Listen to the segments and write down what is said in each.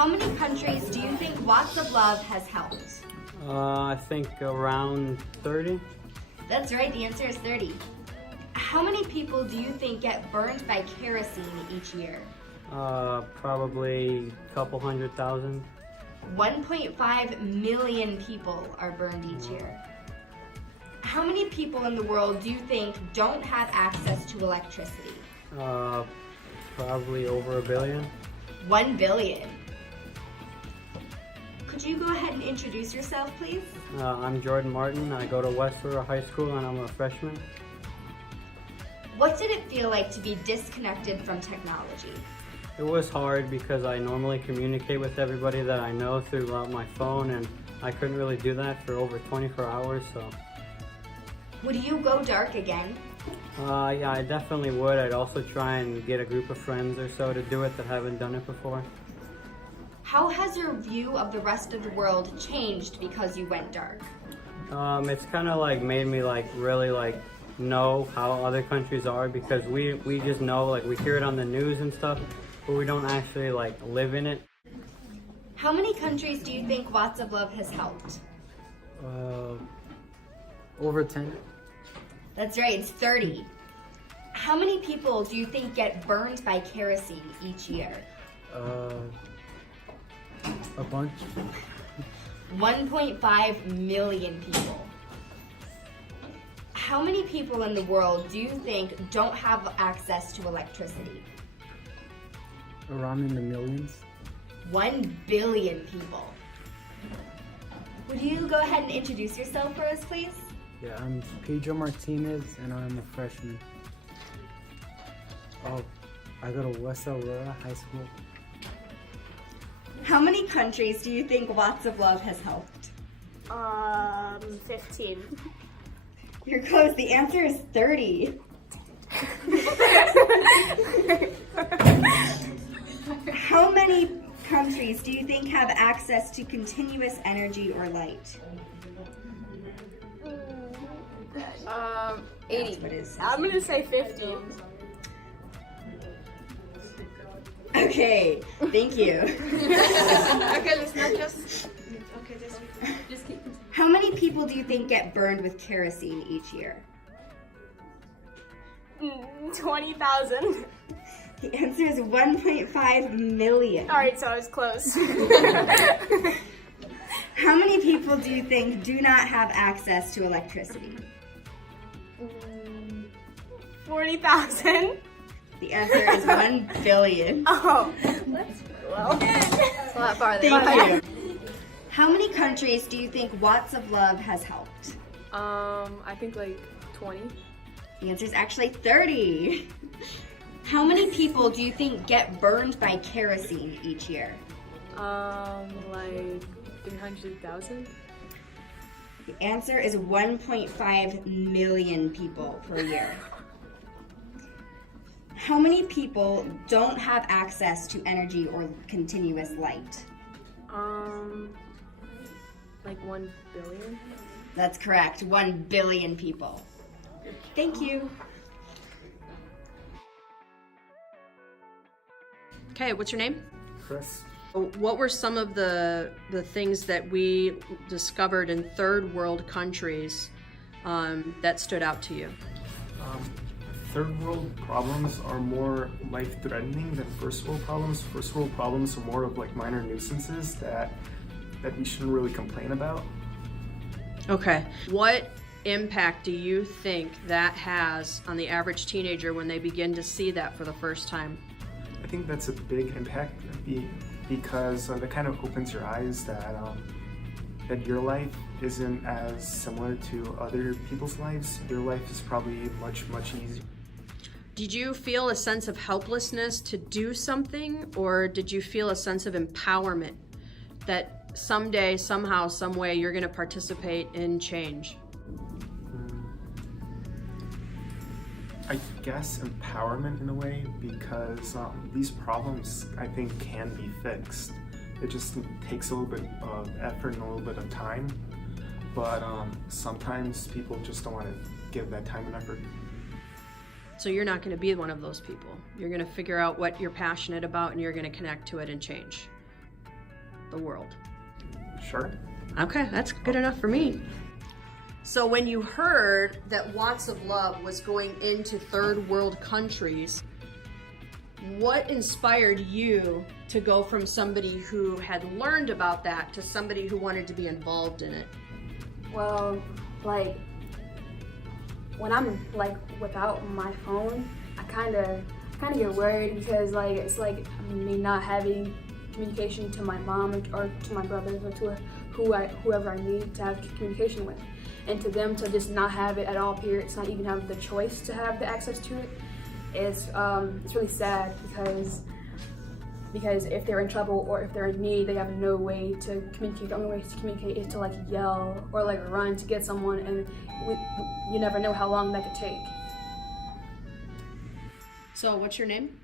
How many countries do you think Watts of Love has helped? I think around 30. That's right, the answer is 30. How many people do you think get burned by kerosene each year? Probably a couple 100,000. 1.5 million people are burned each year. How many people in the world do you think don't have access to electricity? Probably over a billion. 1 billion. Could you go ahead and introduce yourself, please? I'm Jordan Martin. I go to Aurora High School and I'm a freshman. What did it feel like to be disconnected from technology? It was hard because I normally communicate with everybody that I know throughout my phone, and I couldn't really do that for over 24 hours, so. Would you go dark again? Yeah, I definitely would. I'd also try and get a group of friends or so to do it that haven't done it before. How has your view of the rest of the world changed because you went dark? It's kind of like made me really know how other countries are, because we just know, we hear it on the news and stuff, but we don't actually live in it. How many countries do you think Watts of Love has helped? Over 10. That's right, it's 30. How many people do you think get burned by kerosene each year? A bunch. 1.5 million people. How many people in the world do you think don't have access to electricity? Around in the millions. 1 billion people. Would you go ahead and introduce yourself for us, please? Yeah, I'm Pedro Martinez and I'm a freshman. Oh, I go to West Aurora High School. How many countries do you think Watts of Love has helped? 15. You're close. The answer is 30. How many countries do you think have access to continuous energy or light? 80. That's what it says. I'm gonna say 50. Okay, thank you. Okay, let's not just. Okay, just keep. How many people do you think get burned with kerosene each year? 20,000. The answer is 1.5 million. All right, so I was close. How many people do you think do not have access to electricity? 40,000. The answer is 1 billion. Oh, that's well. It's a lot farther. Thank you. How many countries do you think Watts of Love has helped? I think 20. The answer is actually 30. How many people do you think get burned by kerosene each year? 300,000. The answer is 1.5 million people per year. How many people don't have access to energy or continuous light? 1 billion. That's correct, 1 billion people. Thank you. Okay, what's your name? Chris. What were some of the things that we discovered in third world countries that stood out to you? Third world problems are more life-threatening than first world problems. First world problems are more of minor nuisances that we shouldn't really complain about. Okay. What impact do you think that has on the average teenager when they begin to see that for the first time? I think that's a big impact because that kind of opens your eyes that your life isn't as similar to other people's lives. Your life is probably much easier. Did you feel a sense of helplessness to do something, or did you feel a sense of empowerment that someday, somehow, some way you're going to participate in change? I guess empowerment in a way, because these problems, I think, can be fixed. It just takes a little bit of effort and a little bit of time, but sometimes people just don't want to give that time and effort. So you're not going to be one of those people. You're going to figure out what you're passionate about and you're going to connect to it and change. the world? Sure. Okay, that's good enough for me. So when you heard that Watts of Love was going into third world countries, what inspired you to go from somebody who had learned about that to somebody who wanted to be involved in it? Well, like, when I'm like without my phone, I kind of get worried because like it's like me not having communication to my mom or to my brothers or to whoever I need to have communication with, and to them to just not have it at all. Period. It's not even have the choice to have the access to it. It's really sad because if they're in trouble or if they're in need, they have no way to communicate. The only way to communicate is to like yell or like run to get someone, and you never know how long that could take. So what's your name?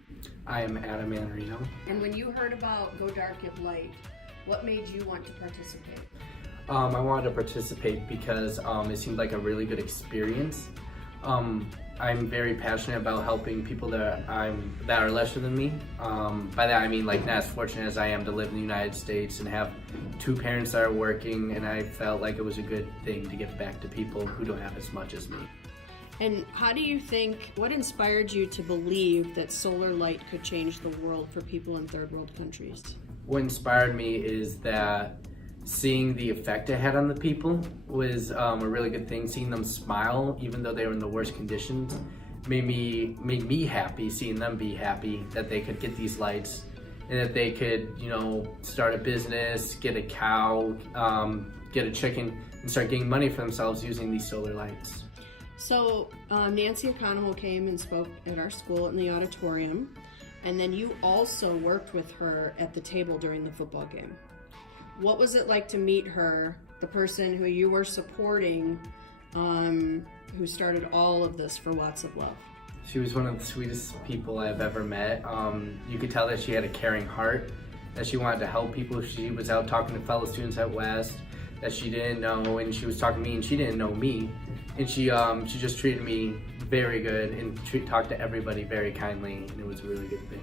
I am Adam Manarino. And when you heard about Go Dark Give Light, what made you want to participate? I wanted to participate because it seemed like a really good experience. I'm very passionate about helping people that are lesser than me. By that I mean like not as fortunate as I am to live in the United States and have two parents that are working, and I felt like it was a good thing to give back to people who don't have as much as me. And how do you think, what inspired you to believe that solar light could change the world for people in third world countries? What inspired me is that seeing the effect it had on the people was a really good thing. Seeing them smile, even though they were in the worst conditions, made me happy. Seeing them be happy that they could get these lights and that they could, start a business, get a cow, get a chicken, and start getting money for themselves using these solar lights. So Nancy O'Connell came and spoke at our school in the auditorium, and then you also worked with her at the table during the football game. What was it like to meet her, the person who you were supporting, who started all of this for Watts of Love? She was one of the sweetest people I've ever met. You could tell that she had a caring heart, that she wanted to help people. She was out talking to fellow students at West that she didn't know, and she was talking to me and she didn't know me. And she just treated me very good and talked to everybody very kindly, and it was a really good thing.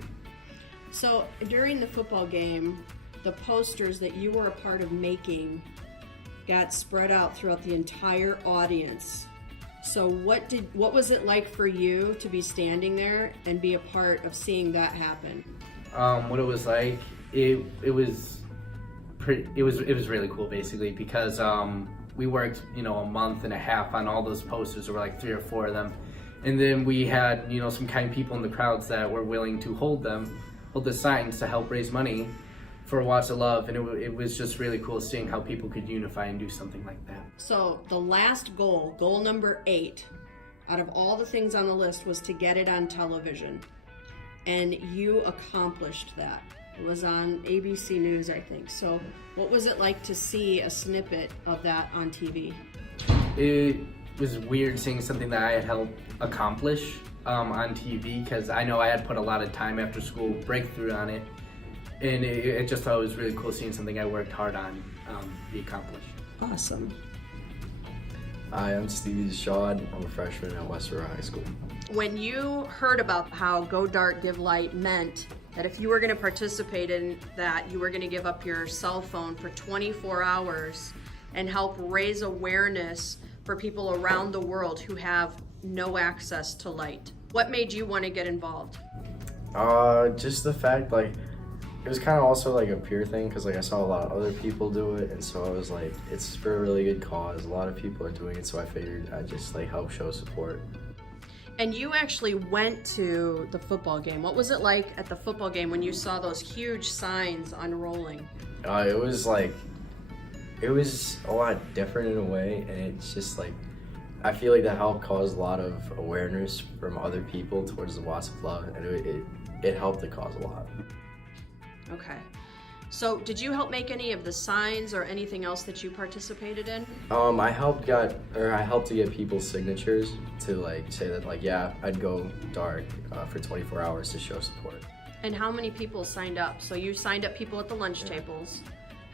So during the football game, the posters that you were a part of making got spread out throughout the entire audience. So what was it like for you to be standing there and be a part of seeing that happen? What it was like, it was really cool basically, because we worked a month and a half on all those posters. There were like 3 or 4 of them, and then we had some kind people in the crowds that were willing to hold the signs to help raise money for Watts of Love, and it was just really cool seeing how people could unify and do something like that. So the last goal number 8, out of all the things on the list, was to get it on television, and you accomplished that. It was on ABC News, I think. So what was it like to see a snippet of that on TV? It was weird seeing something that I had helped accomplish on TV, because I know I had put a lot of time after school breakthrough on it, and I just thought it was really cool seeing something I worked hard on be accomplished. Awesome. Hi, I'm Stevie Deshaud. I'm a freshman at Aurora High School. When you heard about how Go Dark Give Light meant that if you were going to participate in that, you were going to give up your cell phone for 24 hours and help raise awareness for people around the world who have no access to light. What made you want to get involved? Just the fact, it was kind of also like a peer thing, because I saw a lot of other people do it, and so I was like, it's for a really good cause. A lot of people are doing it, so I figured I'd just help show support. And you actually went to the football game. What was it like at the football game when you saw those huge signs unrolling? It was a lot different in a way, and it's just I feel like that helped cause a lot of awareness from other people towards the Watts of Love, and it helped the cause a lot. Okay. So did you help make any of the signs or anything else that you participated in? I helped to get people's signatures to say that yeah, I'd go dark for 24 hours to show support. And how many people signed up? So you signed up people at the lunch tables.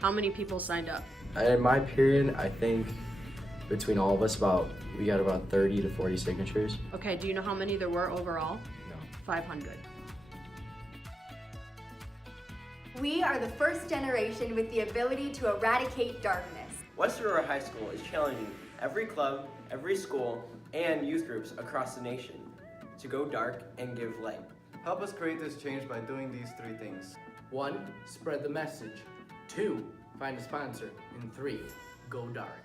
How many people signed up? In my period, I think between all of us we got about 30 to 40 signatures. Okay, do you know how many there were overall? No. 500. We are the first generation with the ability to eradicate darkness. West Aurora High School is challenging every club, every school, and youth groups across the nation to go dark and give light. Help us create this change by doing these 3 things. 1, spread the message. 2, find a sponsor. And 3, go dark.